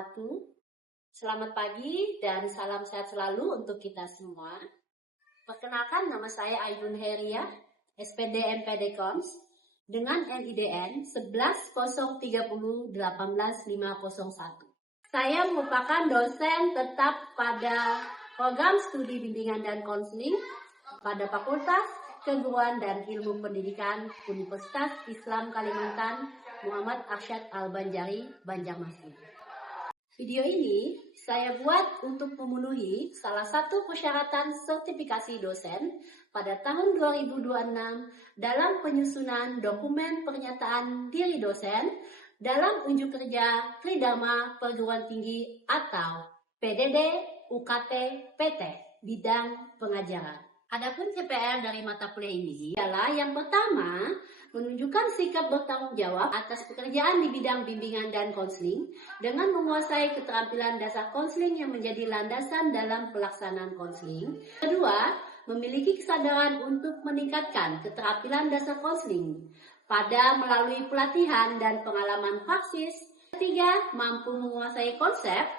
wabarakatuh. Selamat pagi dan salam sehat selalu untuk kita semua. Perkenalkan, nama saya Ainun Heria, SPD MPD Cons dengan NIDN 1103018501. Saya merupakan dosen tetap pada program studi bimbingan dan konseling pada Fakultas Keguruan dan Ilmu Pendidikan Universitas Islam Kalimantan Muhammad Arsyad Al-Banjari, Banjarmasin. Video ini saya buat untuk memenuhi salah satu persyaratan sertifikasi dosen pada tahun 2026 dalam penyusunan dokumen pernyataan diri dosen dalam unjuk kerja Tridharma Perguruan Tinggi atau PDD UKT PT bidang pengajaran. Adapun CPR dari mata kuliah ini adalah yang pertama, menunjukkan sikap bertanggung jawab atas pekerjaan di bidang bimbingan dan konseling dengan menguasai keterampilan dasar konseling yang menjadi landasan dalam pelaksanaan konseling. Kedua, memiliki kesadaran untuk meningkatkan keterampilan dasar konseling pada melalui pelatihan dan pengalaman praksis. Ketiga, mampu menguasai konsep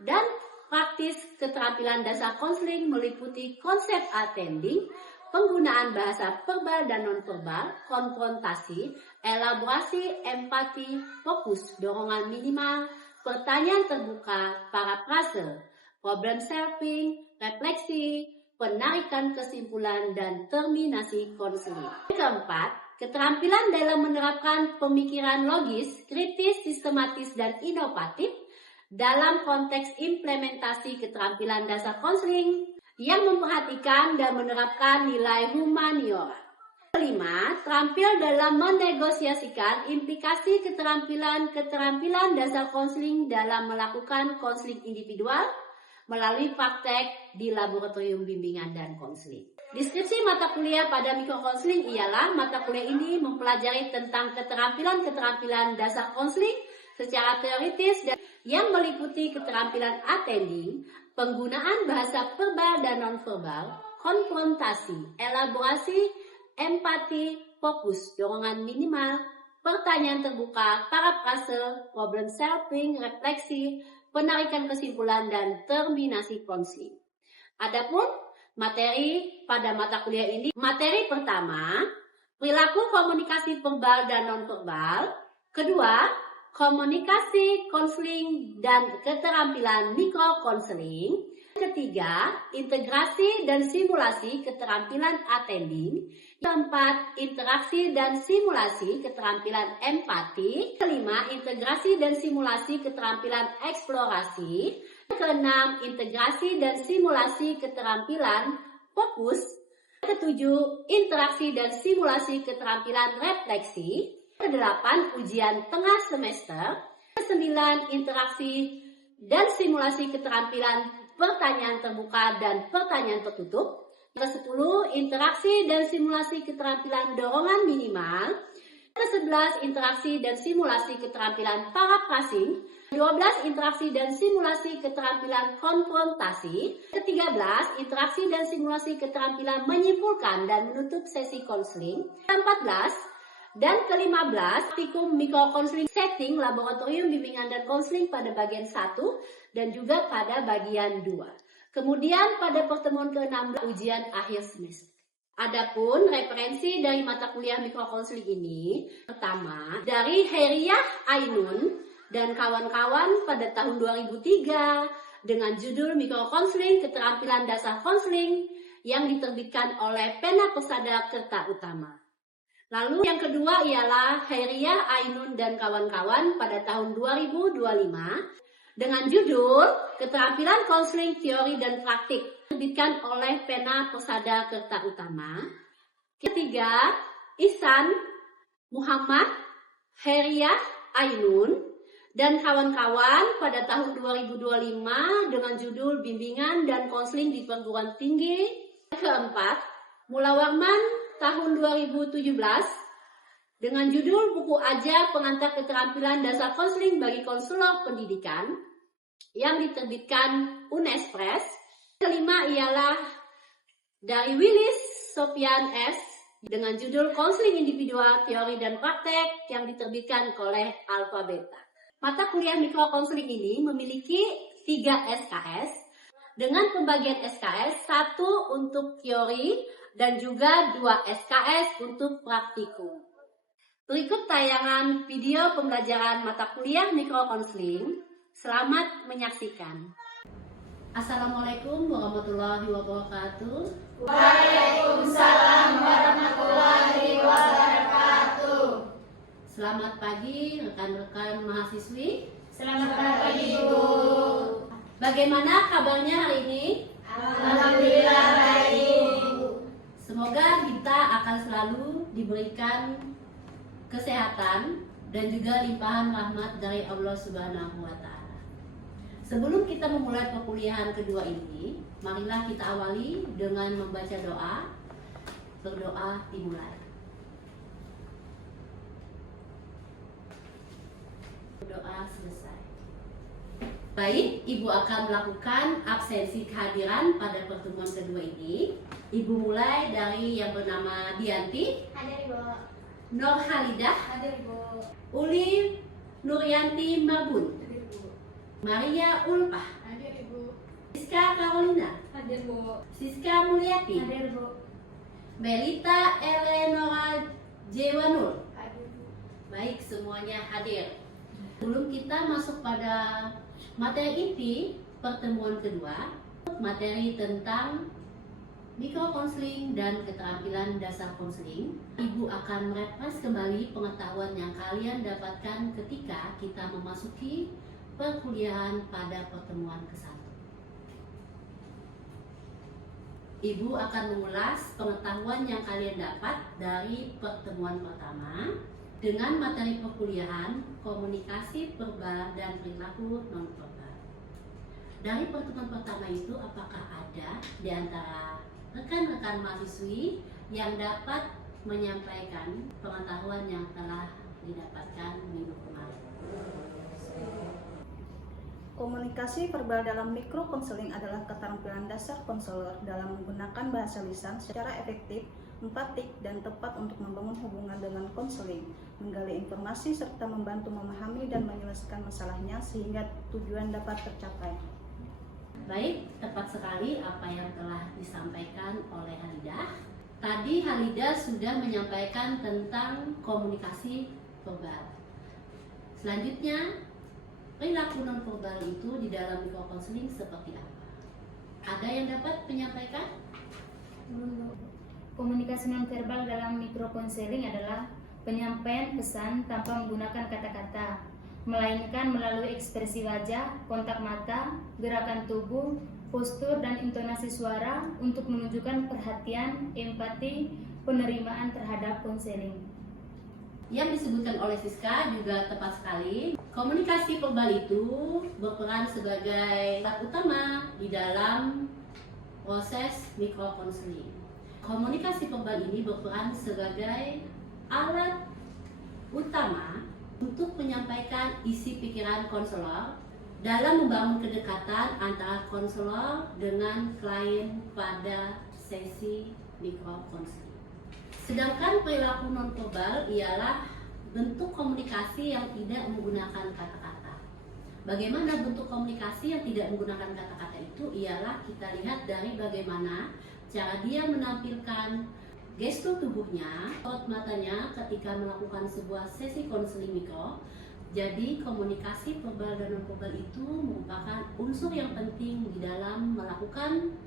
dan praktis keterampilan dasar konseling meliputi konsep attending, penggunaan bahasa verbal dan nonverbal, konfrontasi, elaborasi, empati, fokus, dorongan minimal, pertanyaan terbuka, parafrase, problem solving, refleksi, penarikan kesimpulan, dan terminasi konseling. Keempat, keterampilan dalam menerapkan pemikiran logis, kritis, sistematis, dan inovatif dalam konteks implementasi keterampilan dasar konseling yang memperhatikan dan menerapkan nilai humaniora. Kelima, terampil dalam menegosiasikan implikasi keterampilan dasar konseling dalam melakukan konseling individual melalui praktek di laboratorium bimbingan dan konseling. Deskripsi mata kuliah pada mikrokonseling ialah mata kuliah ini mempelajari tentang keterampilan dasar konseling secara teoritis dan yang meliputi keterampilan attending, penggunaan bahasa verbal dan nonverbal, konfrontasi, elaborasi, empati, fokus, dorongan minimal, pertanyaan terbuka, parafrase, problem solving, refleksi, penarikan kesimpulan, dan terminasi konseling. Adapun materi pada mata kuliah ini, materi pertama, perilaku komunikasi verbal dan nonverbal. Kedua, komunikasi, konseling, dan keterampilan mikrokonseling. Ketiga, integrasi dan simulasi keterampilan attending. Keempat, interaksi dan simulasi keterampilan empati. Kelima, integrasi dan simulasi keterampilan eksplorasi. Keenam, integrasi dan simulasi keterampilan fokus. Ketujuh, interaksi dan simulasi keterampilan refleksi. Kedelapan, ujian tengah semester. Kesembilan, interaksi dan simulasi keterampilan pertanyaan terbuka dan pertanyaan tertutup. Kesepuluh, interaksi dan simulasi keterampilan dorongan minimal. Kesebelas, interaksi dan simulasi keterampilan paraphrasing. 12, interaksi dan simulasi keterampilan konfrontasi. Ke-13, interaksi dan simulasi keterampilan menyimpulkan dan menutup sesi konseling. Ke-14, dan ke-15, praktikum mikrokonseling setting laboratorium bimbingan dan konseling pada bagian 1 dan juga pada bagian 2. Kemudian pada pertemuan ke-16 ujian akhir semester. Adapun referensi dari mata kuliah mikrokonseling ini, pertama dari Heriah Ainun dan kawan-kawan pada tahun 2003 dengan judul Mikrokonseling Keterampilan Dasar Konseling yang diterbitkan oleh Pena Persada Kerta Utama. Lalu yang kedua ialah Heriah Ainun dan kawan-kawan pada tahun 2025 dengan judul Keterampilan Konseling Teori dan Praktik diterbitkan oleh Pena Persada Kerta Utama. Ketiga, Ihsan Muhammad, Heriah Ainun dan kawan-kawan pada tahun 2025 dengan judul Bimbingan dan Konseling di Perguruan Tinggi. Keempat, Mula Warman tahun 2017 dengan judul Buku Ajar Pengantar Keterampilan Dasar Konseling bagi Konselor Pendidikan yang diterbitkan Unespres. Kelima ialah dari Willis Sofian S dengan judul Konseling Individual Teori dan Praktek yang diterbitkan oleh Alpha Beta. Mata kuliah mikrokonseling ini memiliki 3 SKS dengan pembagian SKS 1 untuk teori dan juga 2 SKS untuk praktikum. Berikut tayangan video pembelajaran mata kuliah mikrokonseling. Selamat menyaksikan. Assalamualaikum warahmatullahi wabarakatuh. Waalaikumsalam warahmatullahi wabarakatuh. Selamat pagi rekan-rekan mahasiswi. Selamat pagi Ibu. Bagaimana kabarnya hari ini? Alhamdulillah baik. Semoga kita akan selalu diberikan kesehatan dan juga limpahan rahmat dari Allah Subhanahu wa Ta'ala. Sebelum kita memulai perkuliahan kedua ini, marilah kita awali dengan membaca doa. Berdoa dimulai. Doa selesai. Baik, Ibu akan melakukan absensi kehadiran pada pertemuan kedua ini. Ibu mulai dari yang bernama Dianti, Hadir Ibu. Nur Halidah, Hadir Ibu. Uli Nuryanti Mabun, Hadir Ibu. Maria Ulpah, Hadir Ibu. Siska Carolina, Hadir Bu. Siska Mulyati, Hadir Bu. Melita Eleonora Jewanul. Hadir Bu. Baik, semuanya hadir. Sebelum kita masuk pada materi inti pertemuan kedua, materi tentang mikrokonseling dan keterampilan dasar konseling, Ibu akan merefresh kembali pengetahuan yang kalian dapatkan ketika kita memasuki perkuliahan pada pertemuan ke-1. Ibu akan mengulas pengetahuan yang kalian dapat dari pertemuan pertama dengan materi perkuliahan komunikasi verbal dan perilaku nonverbal. Dari pertemuan pertama itu, apakah ada di antara rekan-rekan mahasiswi yang dapat menyampaikan pengetahuan yang telah didapatkan minggu kemarin? Komunikasi verbal dalam mikrokonseling adalah keterampilan dasar konselor dalam menggunakan bahasa lisan secara efektif, empatik, dan tepat untuk membangun hubungan dengan konseling, menggali informasi, serta membantu memahami dan menyelesaikan masalahnya sehingga tujuan dapat tercapai. Baik, tepat sekali apa yang telah disampaikan oleh Halidah. Tadi Halidah sudah menyampaikan tentang komunikasi verbal. Selanjutnya, perilaku nonverbal itu di dalam mikrokonseling seperti apa? Ada yang dapat menyampaikan? Komunikasi nonverbal dalam mikrokonseling adalah penyampaian pesan tanpa menggunakan kata-kata, melainkan melalui ekspresi wajah, kontak mata, gerakan tubuh, postur, dan intonasi suara untuk menunjukkan perhatian, empati, penerimaan terhadap konseling. Yang disebutkan oleh Siska juga tepat sekali. Komunikasi verbal itu berperan sebagai alat utama di dalam proses mikrokonseling. Komunikasi verbal ini berperan sebagai alat utama untuk menyampaikan isi pikiran konselor dalam membangun kedekatan antara konselor dengan klien pada sesi mikrokonseling. Sedangkan perilaku nonverbal ialah bentuk komunikasi yang tidak menggunakan kata-kata. Bagaimana bentuk komunikasi yang tidak menggunakan kata-kata itu? Ialah kita lihat dari bagaimana cara dia menampilkan gestur tubuhnya, raut matanya ketika melakukan sebuah sesi konseling mikro. Jadi komunikasi verbal dan nonverbal itu merupakan unsur yang penting di dalam melakukan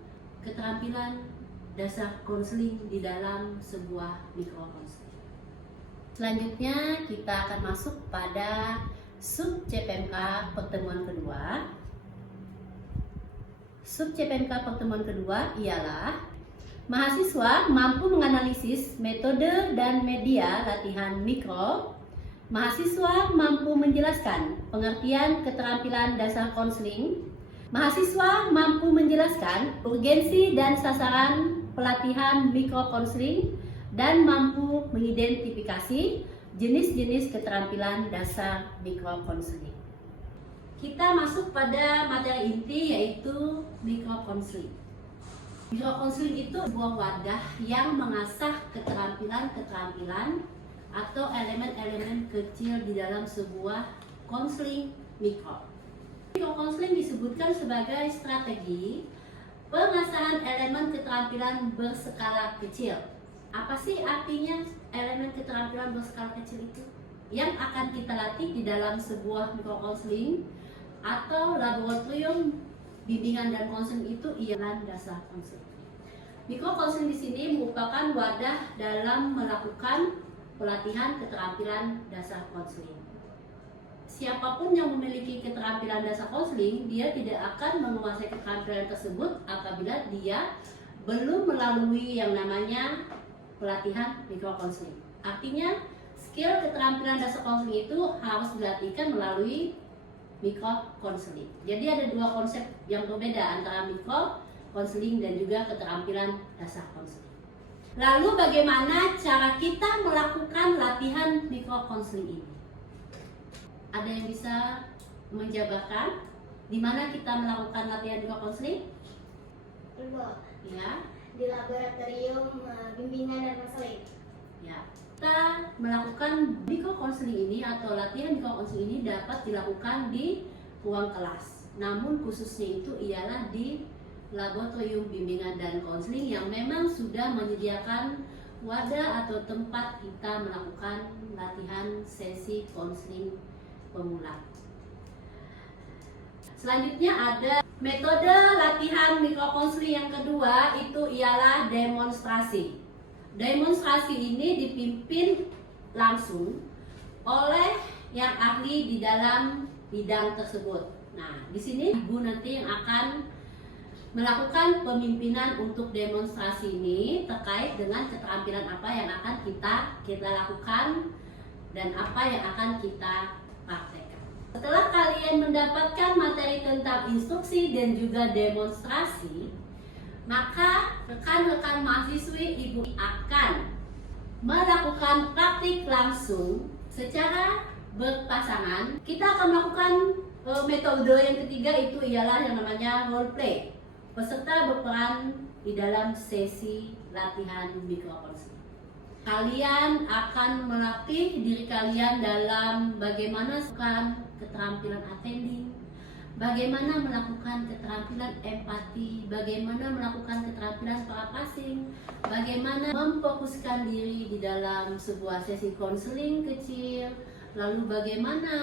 keterampilan dasar konseling di dalam sebuah mikrokonseling. Selanjutnya kita akan masuk pada sub CPMK pertemuan kedua. Sub CPMK pertemuan kedua ialah mahasiswa mampu menganalisis metode dan media latihan mikro. Mahasiswa mampu menjelaskan pengertian keterampilan dasar konseling. Mahasiswa mampu menjelaskan urgensi dan sasaran pelatihan mikrokonseling dan mampu mengidentifikasi jenis-jenis keterampilan dasar mikrokonseling. Kita masuk pada materi inti yaitu mikrokonseling. Mikrokonseling itu sebuah wadah yang mengasah keterampilan-keterampilan atau elemen-elemen kecil di dalam sebuah konseling mikro. Mikrokonseling disebutkan sebagai strategi pengasahan elemen keterampilan berskala kecil. Apa sih artinya elemen keterampilan berskala kecil itu? Yang akan kita latih di dalam sebuah mikrokonseling atau laboratorium bimbingan dan konseling itu ialah dasar konseling. Mikrokonseling di sini merupakan wadah dalam melakukan pelatihan keterampilan dasar konseling. Siapapun yang memiliki keterampilan dasar konseling, dia tidak akan menguasai keterampilan tersebut apabila dia belum melalui yang namanya pelatihan mikrokonseling. Artinya, skill keterampilan dasar konseling itu harus dilatihkan melalui mikrokonseling. Jadi ada dua konsep yang berbeda antara mikrokonseling dan juga keterampilan dasar konseling. Lalu bagaimana cara kita melakukan latihan mikrokonseling ini? Ada yang bisa menjabarkan di mana kita melakukan latihan mikrokonseling? Ya, Di laboratorium bimbingan dan konseling. ya. Kita melakukan mikrokonseling ini atau latihan mikrokonseling ini dapat dilakukan di ruang kelas. Namun khususnya itu ialah di laboratorium bimbingan dan konseling yang memang sudah menyediakan wadah atau tempat kita melakukan latihan sesi konseling pemula. Selanjutnya ada metode latihan mikrokonseling yang kedua, itu ialah demonstrasi. Demonstrasi ini dipimpin langsung oleh yang ahli di dalam bidang tersebut. Nah, di sini Ibu nanti yang akan melakukan pemimpinan untuk demonstrasi ini terkait dengan keterampilan apa yang akan kita lakukan dan apa yang akan kita praktekkan. Setelah kalian mendapatkan materi tentang instruksi dan juga demonstrasi, maka rekan-rekan mahasiswi Ibu akan melakukan praktik langsung secara berpasangan. Kita akan melakukan metode yang ketiga, itu ialah yang namanya role play. Peserta berperan di dalam sesi latihan mikrokonseling. Kalian akan melatih diri kalian dalam bagaimana melakukan keterampilan attending, bagaimana melakukan keterampilan empati, bagaimana melakukan keterampilan paraphrasing, bagaimana memfokuskan diri di dalam sebuah sesi konseling kecil, lalu bagaimana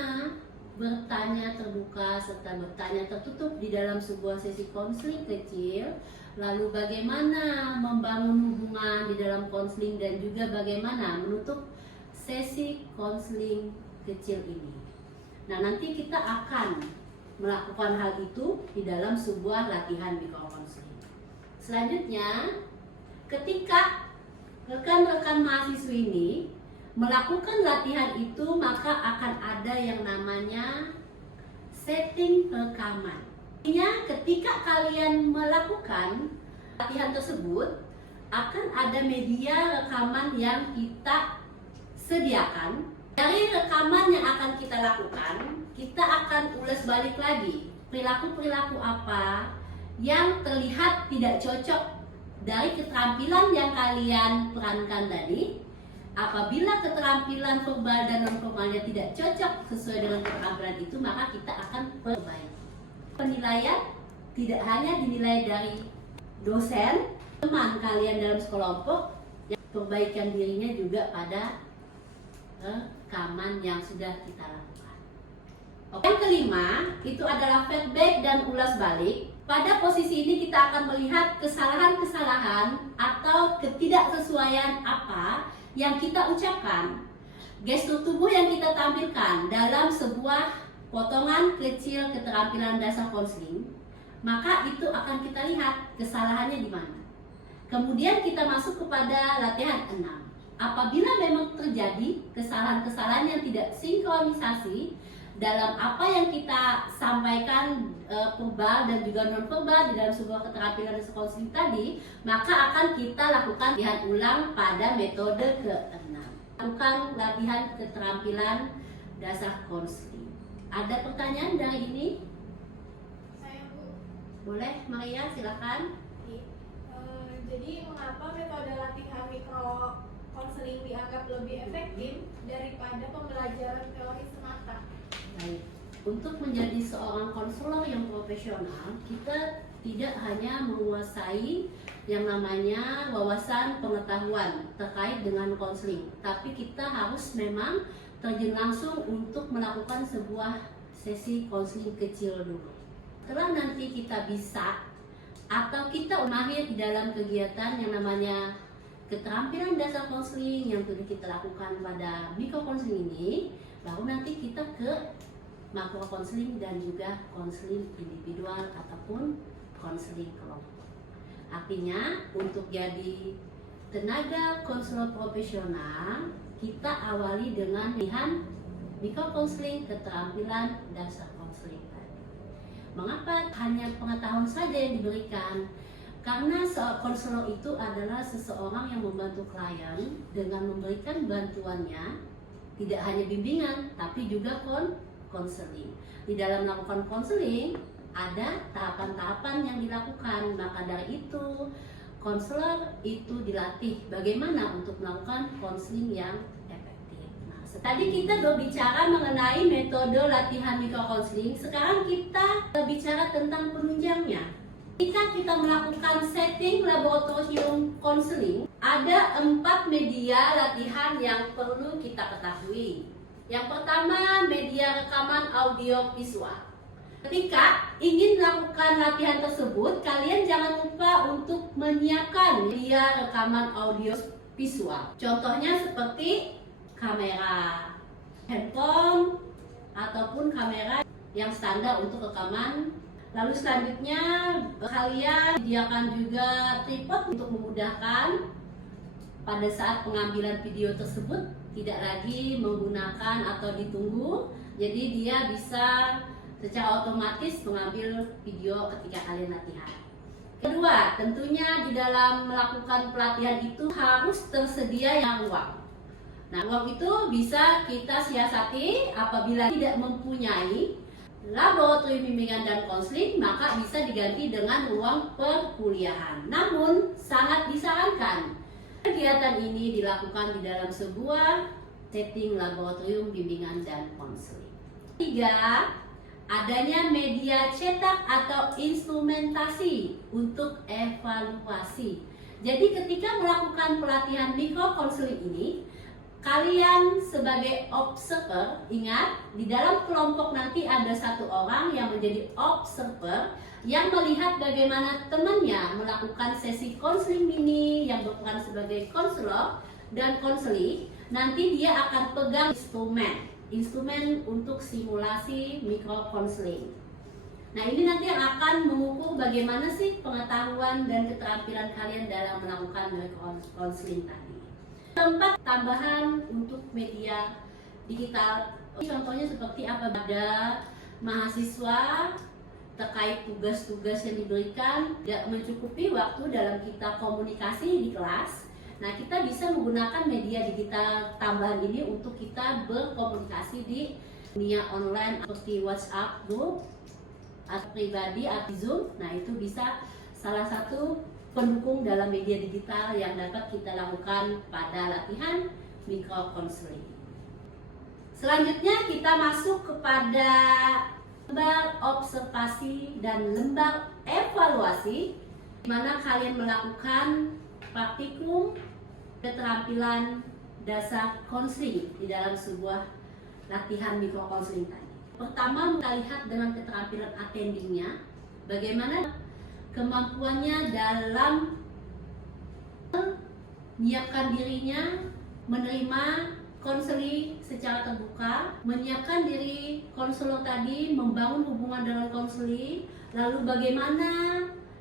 bertanya terbuka serta bertanya tertutup di dalam sebuah sesi konseling kecil, lalu bagaimana membangun hubungan di dalam konseling dan juga bagaimana menutup sesi konseling kecil ini. Nah, nanti kita akan melakukan hal itu di dalam sebuah latihan mikrokonseling. Selanjutnya, ketika rekan-rekan mahasiswa ini melakukan latihan itu, maka akan ada yang namanya setting rekaman. Artinya ketika kalian melakukan latihan tersebut, akan ada media rekaman yang kita sediakan. Dari rekaman yang akan kita lakukan, kita akan ulas balik lagi perilaku-perilaku apa yang terlihat tidak cocok dari keterampilan yang kalian perankan tadi. Apabila keterampilan verbal dan non-verbalnya tidak cocok sesuai dengan keterampilan itu, maka kita akan perbaiki. Penilaian tidak hanya dinilai dari dosen, teman kalian dalam sekelompok, yang perbaikan dirinya juga pada rekaman yang sudah kita lakukan. Oke. Yang kelima, itu adalah feedback dan ulas balik. Pada posisi ini kita akan melihat kesalahan-kesalahan atau ketidaksesuaian apa yang kita ucapkan, gestur tubuh yang kita tampilkan dalam sebuah potongan kecil keterampilan dasar konseling, maka itu akan kita lihat kesalahannya di mana. Kemudian kita masuk kepada latihan 6. Apabila memang terjadi kesalahan-kesalahan yang tidak sinkronisasi dalam apa yang kita sampaikan verbal dan juga non-verbal di dalam sebuah keterampilan dasar konseling tadi, maka akan kita lakukan latihan ulang pada metode ke-6. Lakukan latihan keterampilan dasar konseling. Ada pertanyaan dari ini? Saya, Bu. Boleh, Maria, silakan. Jadi mengapa metode latihan mikrokonseling dianggap lebih efektif daripada pembelajaran teori semata? Baik. Untuk menjadi seorang konselor yang profesional, kita tidak hanya menguasai yang namanya wawasan pengetahuan terkait dengan konseling, tapi kita harus memang terjun langsung untuk melakukan sebuah sesi konseling kecil dulu. Setelah nanti kita bisa atau kita mahir di dalam kegiatan yang namanya keterampilan dasar konseling yang sudah kita lakukan pada mikro konseling ini, baru nanti kita ke makro konseling dan juga konseling individual ataupun konseling kelompok. Artinya untuk jadi tenaga konselor profesional, kita awali dengan latihan mikro konseling keterampilan dasar konseling tadi. Mengapa hanya pengetahuan saja yang diberikan? Karena konselor itu adalah seseorang yang membantu klien dengan memberikan bantuannya, tidak hanya bimbingan, tapi juga konseling. Di dalam melakukan konseling, ada tahapan-tahapan yang dilakukan. Maka dari itu, konselor itu dilatih bagaimana untuk melakukan konseling yang efektif. Nah, tadi kita berbicara mengenai metode latihan mikrokonseling. Sekarang kita berbicara tentang penunjangnya. Ketika kita melakukan setting laboratorium konseling, ada 4 media latihan yang perlu kita ketahui. Yang pertama, media rekaman audio visual. Ketika ingin melakukan latihan tersebut, kalian jangan lupa untuk menyiapkan media rekaman audio visual. Contohnya seperti kamera handphone ataupun kamera yang standar untuk rekaman. Lalu selanjutnya kalian sediakan juga tripod untuk memudahkan pada saat pengambilan video tersebut, tidak lagi menggunakan atau ditunggu. Jadi dia bisa secara otomatis mengambil video ketika kalian latihan. Kedua, tentunya di dalam melakukan pelatihan itu harus tersedia yang uang. Nah, uang itu bisa kita siasati apabila tidak mempunyai laboratorium bimbingan dan konseling, maka bisa diganti dengan uang perkuliahan. Namun, sangat disarankan kegiatan ini dilakukan di dalam sebuah setting laboratorium bimbingan dan konseling. Ketiga, adanya media cetak atau instrumentasi untuk evaluasi. Jadi ketika melakukan pelatihan mikro konseling ini, kalian sebagai observer, ingat di dalam kelompok nanti ada 1 orang yang menjadi observer yang melihat bagaimana temannya melakukan sesi konseling ini yang berperan sebagai konselor dan konseli. Nanti dia akan pegang instrumen untuk simulasi mikro konseling. Nah, ini nanti yang akan mengukur bagaimana sih pengetahuan dan keterampilan kalian dalam melakukan mikro konseling tadi. Tempat tambahan untuk media digital, contohnya seperti apabila mahasiswa terkait tugas-tugas yang diberikan tidak mencukupi waktu dalam kita komunikasi di kelas. Nah, kita bisa menggunakan media digital tambahan ini untuk kita berkomunikasi di dunia online seperti WhatsApp group atau pribadi atau Zoom. Nah, itu bisa salah satu pendukung dalam media digital yang dapat kita lakukan pada latihan mikro konseling. Selanjutnya kita masuk kepada lembar observasi dan lembar evaluasi, di mana kalian melakukan praktikum keterampilan dasar konseling di dalam sebuah latihan mikro konseling tadi. Pertama, kita lihat dengan keterampilan attendingnya, bagaimana kemampuannya dalam menyiapkan dirinya menerima konseling secara terbuka, menyiapkan diri konselor tadi membangun hubungan dengan konseling, lalu bagaimana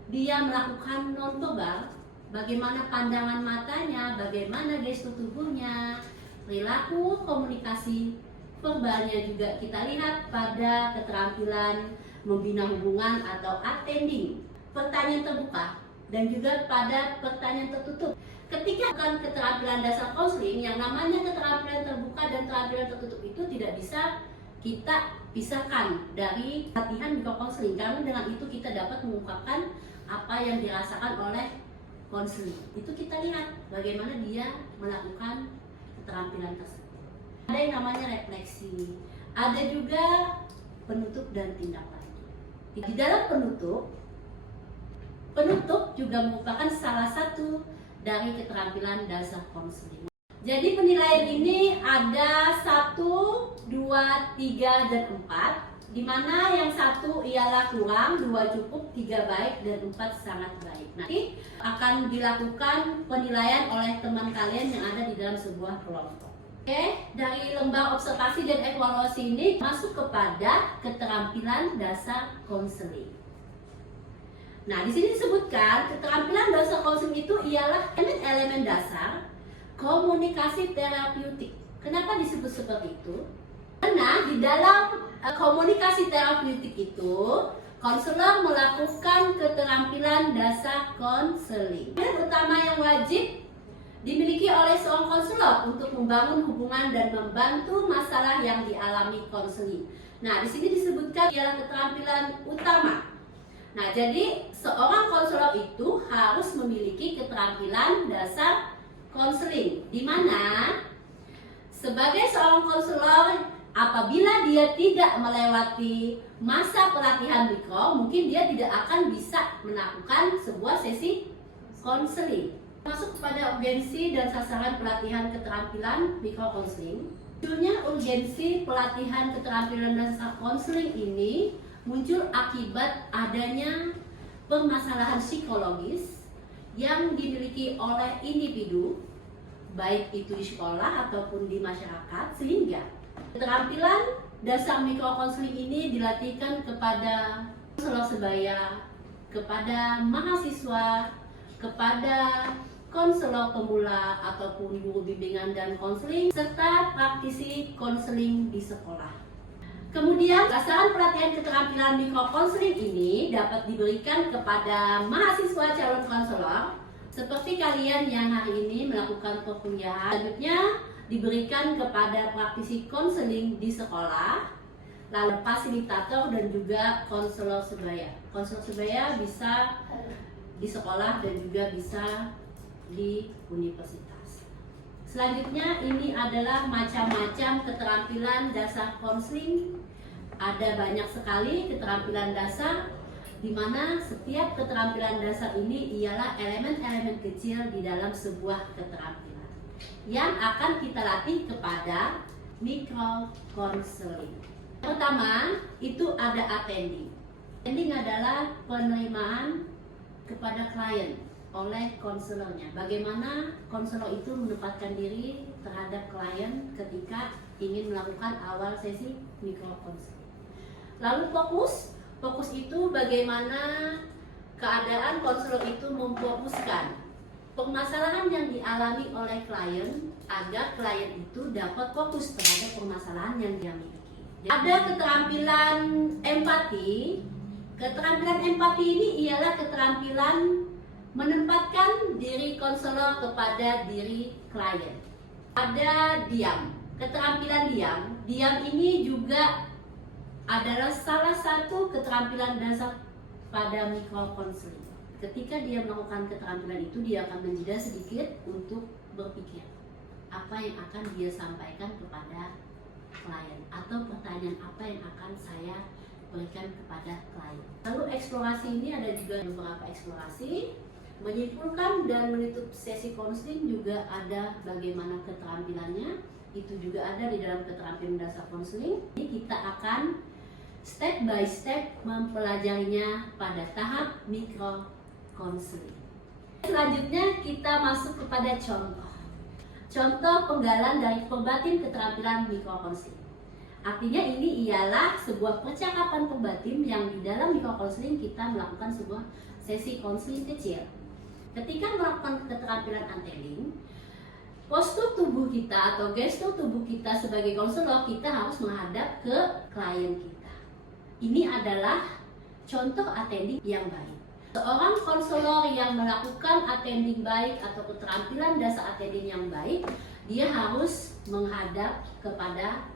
dia melakukan nonverbal, bagaimana pandangan matanya, bagaimana gestur tubuhnya, perilaku komunikasi verbalnya juga kita lihat pada keterampilan membina hubungan atau attending. Pertanyaan terbuka dan juga pada pertanyaan tertutup. Ketika bukan keterampilan dasar konseling, yang namanya keterampilan terbuka dan keterampilan tertutup itu tidak bisa kita pisahkan dari latihan mikro konseling, karena dengan itu kita dapat mengungkapkan apa yang dirasakan oleh konseling. Itu kita lihat bagaimana dia melakukan keterampilan tersebut. Ada yang namanya refleksi, Ada juga penutup dan tindak lanjut. Di dalam penutup juga merupakan salah satu dari keterampilan dasar konseling. Jadi penilaian ini ada 1, 2, 3, dan 4. Di mana yang 1 ialah kurang, 2 cukup, 3 baik, dan 4 sangat baik. Nanti akan dilakukan penilaian oleh teman kalian yang ada di dalam sebuah kelompok. Oke, dari lembar observasi dan evaluasi ini masuk kepada keterampilan dasar konseling. Nah, di sini disebutkan keterampilan dasar konseling itu ialah elemen dasar komunikasi terapeutik. Kenapa disebut seperti itu? Karena di dalam komunikasi terapeutik itu, konselor melakukan keterampilan dasar konseling. Yang utama yang wajib dimiliki oleh seorang konselor untuk membangun hubungan dan membantu masalah yang dialami konseling. Nah, di sini disebutkan ialah keterampilan utama. Nah, jadi seorang konselor itu harus memiliki keterampilan dasar konseling, di mana sebagai seorang konselor, apabila dia tidak melewati masa pelatihan mikro, mungkin dia tidak akan bisa melakukan sebuah sesi konseling. Masuk kepada urgensi dan sasaran pelatihan keterampilan mikro konseling. Munculnya urgensi pelatihan keterampilan dasar konseling ini muncul akibat adanya permasalahan psikologis yang dimiliki oleh individu, baik itu di sekolah ataupun di masyarakat, sehingga keterampilan dasar mikrokonseling ini dilatihkan kepada konselor sebaya, kepada mahasiswa, kepada konselor pemula ataupun guru bimbingan dan konseling, serta praktisi konseling di sekolah. Kemudian, sasaran pelatihan keterampilan mikrokonseling ini dapat diberikan kepada mahasiswa calon konselor seperti kalian yang hari ini melakukan perkuliahan. Selanjutnya diberikan kepada praktisi konseling di sekolah, lalu fasilitator dan juga konselor sebaya. Konselor sebaya bisa di sekolah dan juga bisa di universitas. Selanjutnya ini adalah macam-macam keterampilan dasar konseling. Ada banyak sekali keterampilan dasar, di mana setiap keterampilan dasar ini ialah elemen-elemen kecil di dalam sebuah keterampilan yang akan kita latih kepada mikro konseling. Pertama, itu ada attending. Attending adalah penerimaan kepada klien oleh konselornya. Bagaimana konselor itu menempatkan diri terhadap klien ketika ingin melakukan awal sesi mikro konseling. Lalu fokus itu bagaimana keadaan konselor itu memfokuskan permasalahan yang dialami oleh klien agar klien itu dapat fokus terhadap permasalahan yang dia miliki. Ada keterampilan empati. Keterampilan empati ini ialah keterampilan menempatkan diri konselor kepada diri klien. Ada diam. Keterampilan diam. Diam ini juga adalah salah satu keterampilan dasar pada mikro konseling. Ketika dia melakukan keterampilan itu, dia akan menjeda sedikit untuk berpikir apa yang akan dia sampaikan kepada klien atau pertanyaan apa yang akan saya berikan kepada klien. Lalu eksplorasi ini ada juga beberapa eksplorasi, menyimpulkan dan menutup sesi konseling juga ada bagaimana keterampilannya. Itu juga ada di dalam keterampilan dasar konseling. Ini kita akan step by step mempelajarinya pada tahap mikro konseling. Selanjutnya kita masuk kepada contoh. Contoh penggalan dari pembatin keterampilan mikro konseling. Artinya ini ialah sebuah percakapan pembatin yang di dalam mikro konseling kita melakukan sebuah sesi konseling kecil. Ketika melakukan keterampilan anteling, postur tubuh kita atau gestur tubuh kita sebagai konselor, kita harus menghadap ke klien kita. Ini adalah contoh attending yang baik. Seorang konselor yang melakukan attending baik atau keterampilan dasar attending yang baik, dia harus menghadap kepada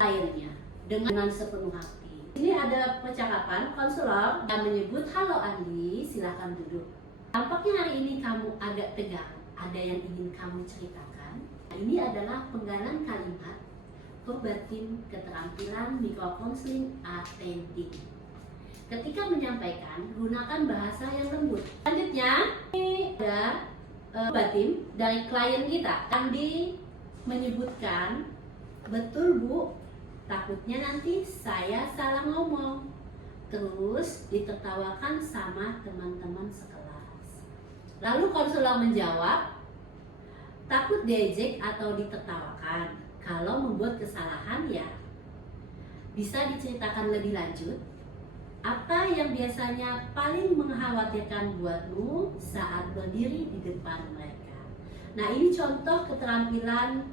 kliennya dengan sepenuh hati. Ini ada percakapan konselor yang menyebut, "Halo Andi, silakan duduk. Tampaknya hari ini kamu agak tegang. Ada yang ingin kamu ceritakan?" Nah, ini adalah penggalan kalimat Perbatin Keterampilan Mikrokonseling Atentik. Ketika menyampaikan, gunakan bahasa yang lembut. Selanjutnya, ini ada batin dari klien kita. Andi menyebutkan, betul Bu, takutnya nanti saya salah ngomong. Terus ditertawakan sama teman-teman sekelas. Lalu konselor menjawab, takut diejek atau ditertawakan. Kalau membuat kesalahan ya bisa diceritakan lebih lanjut. Apa yang biasanya paling mengkhawatirkan buatmu saat berdiri di depan mereka? Nah, ini contoh keterampilan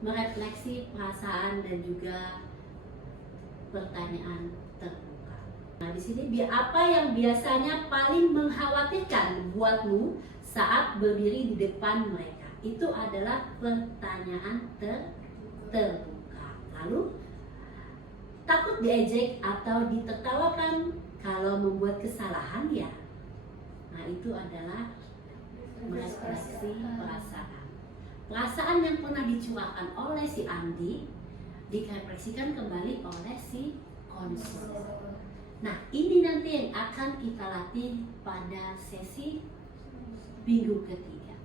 merefleksi perasaan dan juga pertanyaan terbuka. Nah, di sini apa yang biasanya paling mengkhawatirkan buatmu saat berdiri di depan mereka? Itu adalah pertanyaan terbuka. Lalu, takut diejek atau ditertawakan kalau membuat kesalahan ya. Nah, itu adalah merefleksi perasaan. Perasaan yang pernah dicurahkan oleh si Andi direfleksikan kembali oleh si konselor. Nah, ini nanti yang akan kita latih pada sesi minggu ketiga.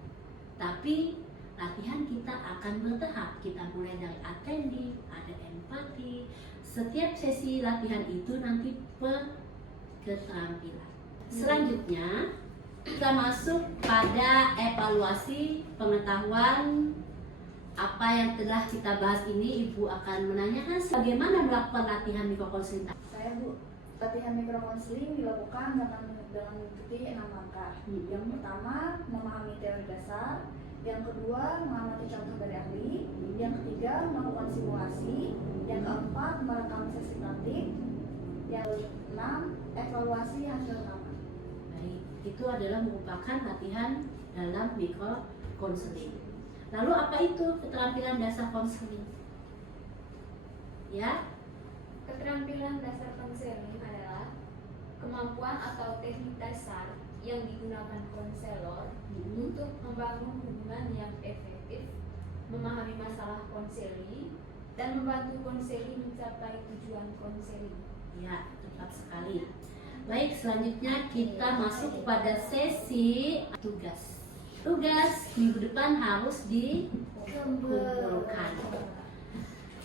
Tapi latihan kita akan bertahap. Kita mulai dari atendi, ada empati. Setiap sesi latihan itu nanti per keterampilan. Selanjutnya kita masuk pada evaluasi pengetahuan. Apa yang telah kita bahas ini, Ibu akan menanyakan bagaimana melakukan latihan mikrokonseling. Saya Bu, latihan mikrokonseling dilakukan dengan mengikuti 6 langkah. Yang pertama, memahami teori dasar. Yang kedua, mengamati contoh dari ahli. Yang ketiga, melakukan simulasi. Yang keempat, merekam sesi praktik. Yang keenam, evaluasi hasil rekaman. Baik, itu adalah merupakan latihan dalam mikrokonseling. Lalu apa itu keterampilan dasar konseling? Ya, Keterampilan dasar konseling adalah kemampuan atau teknik dasar yang digunakan konselor untuk membangun hubungan yang efektif, memahami masalah konseling, dan membantu konseling mencapai tujuan konseling. Ya, tepat sekali. Baik, selanjutnya kita masuk pada sesi tugas. Tugas minggu depan harus dikumpulkan.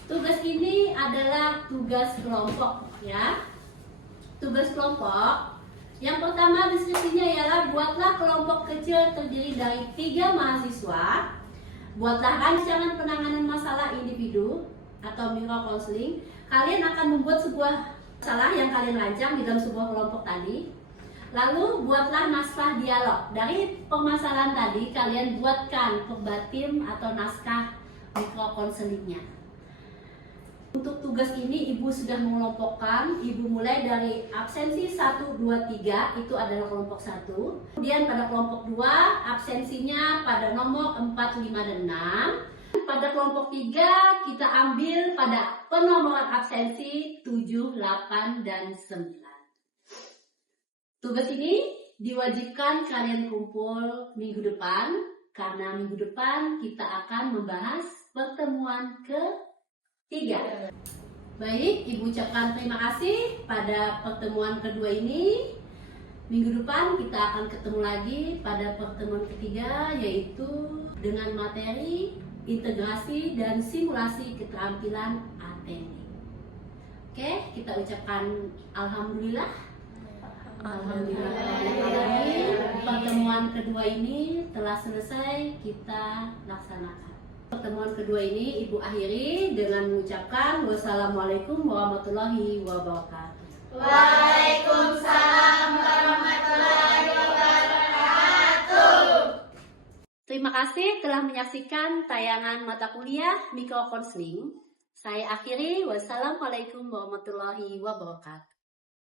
Tugas ini adalah tugas kelompok ya. Tugas kelompok. Yang pertama deskripsinya ialah buatlah kelompok kecil terdiri dari 3 mahasiswa. Buatlah rancangan penanganan masalah individu atau mikrokonseling. Kalian akan membuat sebuah masalah yang kalian rancang di dalam sebuah kelompok tadi. Lalu buatlah naskah dialog. Dari permasalahan tadi kalian buatkan perbatin atau naskah mikrokonselingnya. Untuk tugas ini Ibu sudah mengelompokkan. Ibu mulai dari absensi 1, 2, 3 itu adalah kelompok 1. Kemudian pada kelompok 2 absensinya pada nomor 4, 5, dan 6. Pada kelompok 3 kita ambil pada penomoran absensi 7, 8, dan 9. Tugas ini diwajibkan kalian kumpul minggu depan, karena minggu depan kita akan membahas pertemuan ketiga. Baik, Ibu ucapkan terima kasih pada pertemuan kedua ini. Minggu depan kita akan ketemu lagi pada pertemuan ketiga, yaitu dengan materi integrasi dan simulasi keterampilan atendik. Oke, kita ucapkan alhamdulillah. Alhamdulillah, pertemuan kedua ini telah selesai kita laksanakan. Pertemuan kedua ini Ibu akhiri dengan mengucapkan wassalamualaikum warahmatullahi wabarakatuh. Waalaikumsalam warahmatullahi wabarakatuh. Terima kasih telah menyaksikan tayangan mata kuliah mikrokonseling. Saya akhiri, wassalamualaikum warahmatullahi wabarakatuh.